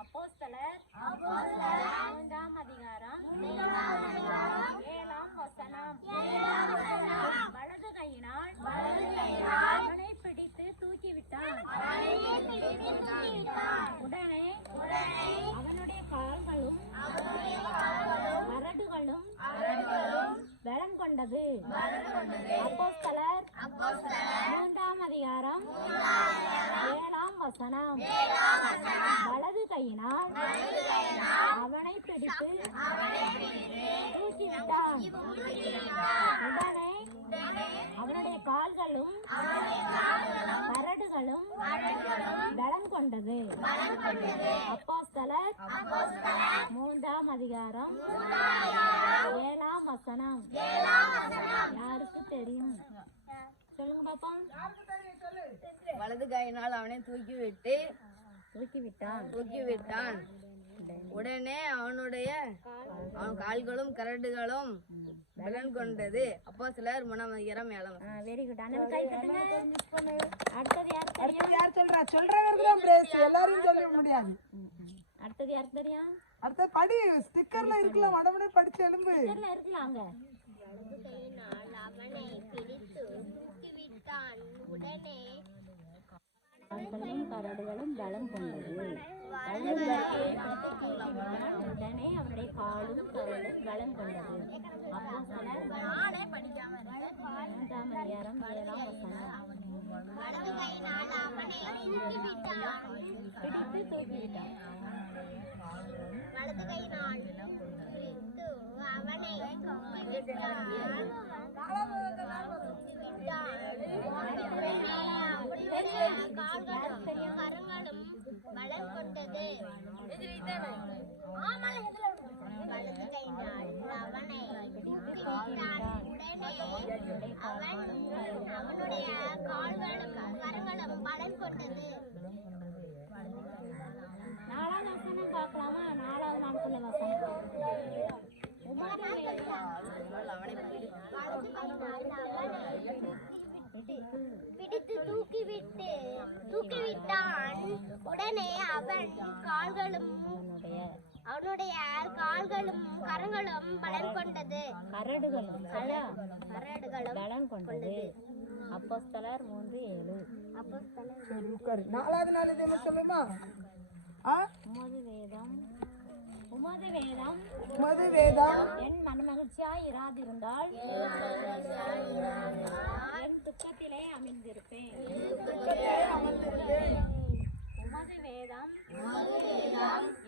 அப்போஸ்தலர் 3ஆம் அதிகாரம் 7ஆம் வசனம். வலது கையினால் அவனை பிடித்து தூக்கிவிட்டான். உடனே அவனுடைய கால்களும் கரடுகளும் பலம் கொண்டது. அப்போஸ்தலர் 3ஆம் அதிகாரம் 7ஆம் வசனம். வலது கையினால் அவனை பிடித்து தூக்கிவிட்டான். உடனே அவனுடைய கால்களும் கரடுகளும் பலம் கொண்டது. அப்போஸ்தலர் 3ஆம் அதிகாரம் 7ஆம் வசனம். யாருக்கு தெரியும்? சொல்லுங்க பாப்பா. வலது கையினால் அவனை தூக்கிவிட்டான். உடனே அவன் கால்களும் கரடுகளும் பலன் கொண்டது. அப்போஸ்தலர் 3ஆம் அதிகாரம் 7ஆம் வசனம். Very good. அண்ணன் கை தட்டுங்க. அடுத்தது யார் சொல்றா? சொல்றவங்களுக்கு தான் பிரைஸ். எல்லாரும் சொல்ல முடியாது. அடுத்தது யாருக்கு தெரியும்? அடுத்த படி. ஸ்டிக்கர்ல இருக்குல்ல, மடமடை படிச்சு எழும்பு. ஸ்டிக்கர்ல இருக்கலாங்க. அவனை பிடித்து தூக்கிவிட்டான். உடனே கால்களும் கரடுகளும் பலம் கொண்டது. உடனே அவனுடைய காலும் கரடும் பலம் கொண்டது. அப்போஸ்தலர் 3ஆம் அதிகாரம் 7ஆம் வசனம். வலது கையினால் அவனை தூக்கிவிட்டான். பிடித்து தூக்கிவிட்டான். வலது கையினால் பிடித்து அவனை தூக்கிவிட்டான். கால்களும் கரங்களும் பலம் கொண்டது. வலது கையினால் அவனை தூக்கிவிட்டான். உடனே அவனுடைய கால்களும் கரங்களும் பலம் கொண்டது. 4ஆம் வசனம் பார்க்கலாமா? 4ஆவது நாட்குள்ள வசனம். பிடித்து தூக்கிவிட்டான். உடனே அவனுடைய கால்களும் கரங்களும் பலன் கொண்டது. கரடுகளும் பலன் கொண்டது. அப்போஸ்தலர் 3:7. சரி உட்காரு. 4வது நாள் என்ன சொல்லுமா? உமது வேதம் என் மனமகிழ்ச்சியாய் இராதிருந்தால் என் துக்கத்திலே அமிழ்ந்திருப்பேன். உமது வேதம்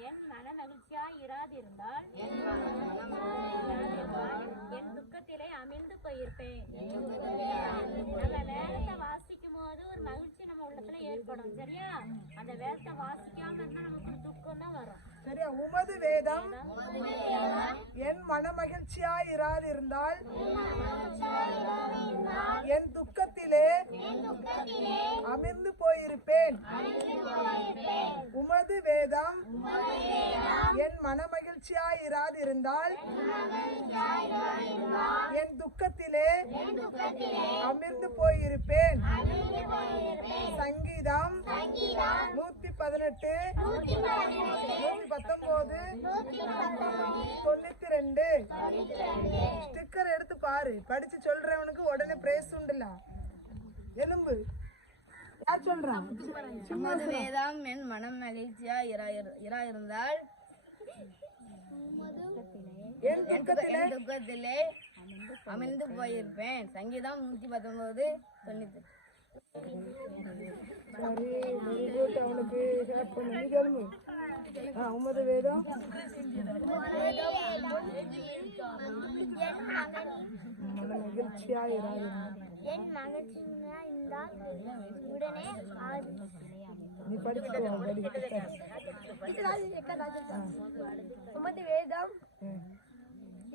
என் மனமகிழ்ச்சியாய் இராதிருந்தால் என் துக்கத்திலே அமிழ்ந்து போயிருப்பேன். நம்ம வேதத்தை வாசிக்கும் போது ஒரு மகிழ்ச்சி நம்ம உள்ளத்துல ஏற்படும். சரியா? அந்த வேதத்தை வாசிக்காம இருந்தா நமக்கு துக்கம் தான் வரும். சரியா? உமது வேதம் என் மனமகிழ்ச்சியாய் இராதிருந்தால் என் துக்கத்திலே அமிர்ந்து போயிருப்பேன். உமது வேதம் என் மனமகிழ்ச்சியாய் இராதிருந்தால் என் துக்கத்திலே அமிர்ந்து போயிருப்பேன். சங்கீதம் 118 119 92. ஸ்டிக்கர் எடுத்து பாரு. படிச்சு சொல்றவனுக்கு உடனே பிரைஸ் உண்டுல. எலும்பு யார் சொல்றான்? உமது வேதம் என் மனம் மகிழ்ச்சியா இராயிருந்தால் என் துக்கத்திலே அமிழ்ந்து போயிருப்பேன். சங்கீதம் 119 90. சரி, வெரி குட். அவனுக்கு ஹெல்ப் பண்ணு. நீ சொல்லுங்க. உமது வேதம் மகிழ்ச்சியா உடனே நீ படிச்சுக்கோ. உமது வேதம்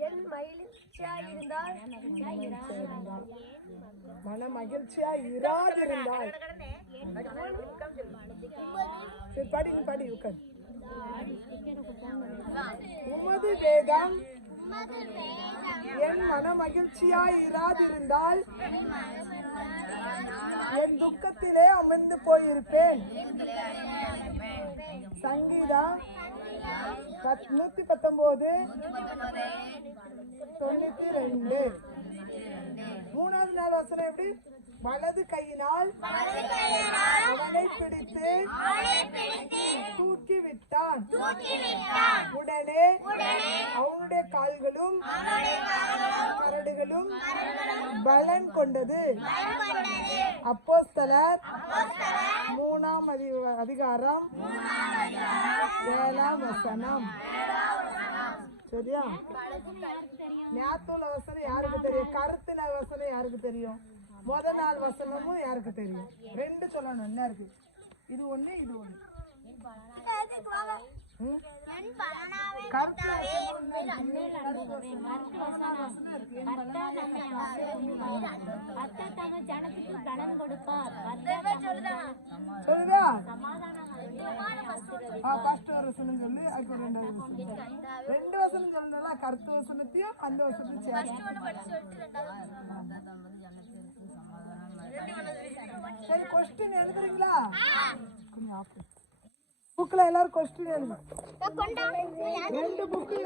என் மகிழ்ச்சியா இருந்தால் மன மகிழ்ச்சியா இராதிருந்தால். சரி படி, நீ படி உட்கார். உமது வேதம் என் மன மகிழ்ச்சியா இராதிருந்தால் என் துக்கத்திலே அமர்ந்து போயிருப்பேன். 119 92. மூணாவது நாள் வசனம் எப்படி? வலது கையினால் அவனை பிடித்து தூக்கி விட்டான். உடனே அவனுடைய கால்களும் கரடுகளும் பலன் கொண்டது. அப்போஸ்தலர் 3ஆம் அதிகாரம் 7ஆம் வசனம். சரியா? ஞாபக வசனம் யாருக்கு தெரியும்? கருத்து வசனம் யாருக்கு தெரியும்? முதல் நாள் வசனமும் யாருக்கு தெரியும்? 2 சொல்லணும். என்ன இருக்கு? இது ஒண்ணு, இது ஒண்ணு. கருத்து ஜனத்துக்கு பலன் கொடுப்பார். சொல்லுதா? ஃபர்ஸ்ட் வசனம் சொல்லு, அதுக்கு 2வது வசனம். 2 வசனம் சொல்லணும்ல, கருத்து வசனத்தையும் அந்த வசனத்தையும் சரி. கொஸ்டின் எழுதுறீங்களா? புக்ல எல்லாரும் கொஸ்டின் எழுதுங்க. 2 புக்கு